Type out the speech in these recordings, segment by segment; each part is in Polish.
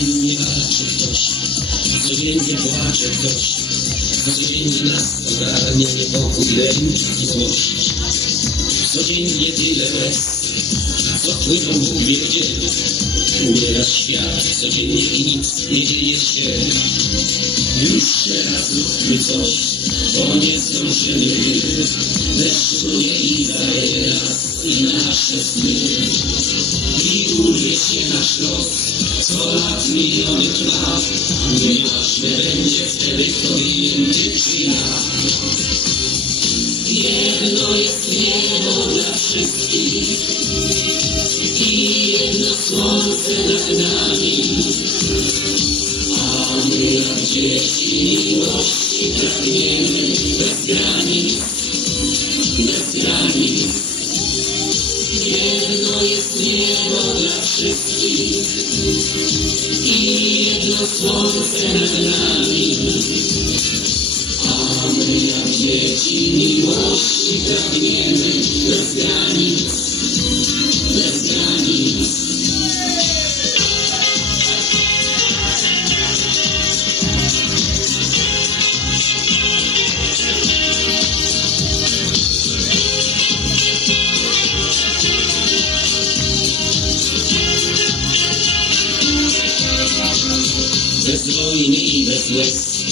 Codziennie walczy ktoś, codziennie płacze ktoś, codziennie nas ogarnia niepokój, lęk i złość. Codziennie tyle łez, co płyną Bóg wie gdzie. Umiera świat codziennie i nic nie dzieje się. Już teraz zróbmy coś, bo nie zdążymy. Deszczu nie i daje nas i nasze sny. I urwie się nasz los, co lat miliony trwa. Nieważne będzie wtedy, kto winny czy ja. Jedno jest niebo dla wszystkich i jedno słońce nad nami. A my jak dzieci miłości pragniemy bez granic, bez granic. Jedno jest niebo dla wszystkich i jedno słońce nad nami. A my jak dzieci miłości pragniemy bez granic, bez granic. Bez wojny i bez łez,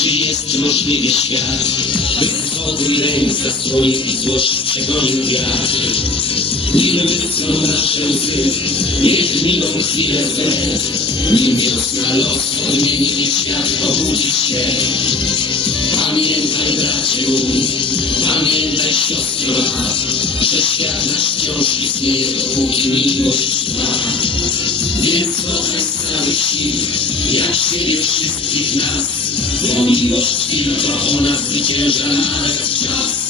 czy jest możliwy świat, by spokój ręk zasłonił i złość przegonił wiatr? Nim wyschną nasze łzy, niech miną chwilę złe, nim wiosna los odmieni i świat obudzi się. Pamiętaj bracie mój, pamiętaj siostro ma, że świat nasz wciąż istnieje, dopóki miłość trwa. Więc kochaj z całych sił, jak siebie wszystkich nas, bo miłość tylko ona zwycięża nawet czas.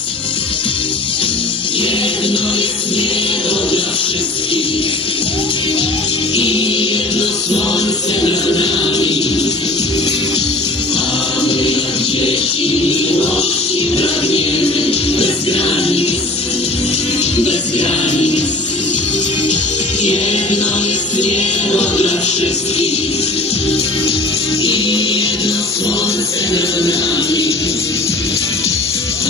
Jedno jest niebo dla wszystkich i jedno słońce nad nami. A my jak dzieci miłości pragniemy bez granic, bez granic. Jedno jest niebo dla wszystkich i jedno słońce nad nami.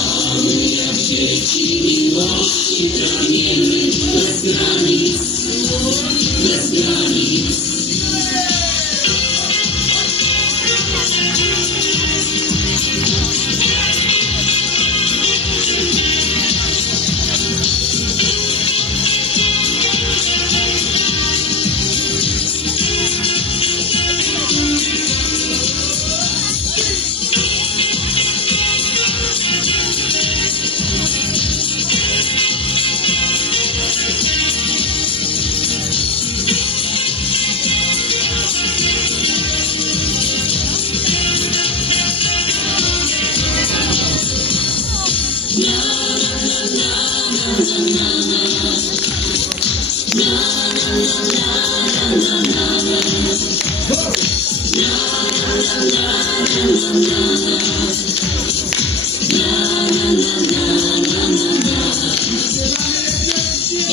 A my jak dzieci miłości pragniemy bez granic, bez granic.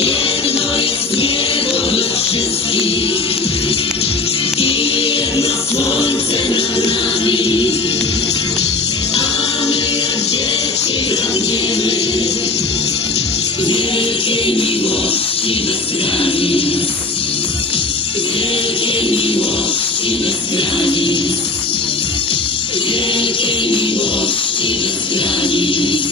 Jedno jest niebo dla wszystkich i jedno słońce nad nami. A my jak dzieci pragniemy wielkiej miłości bez granic, wielkiej miłości bez granic, wielkiej miłości bez granic.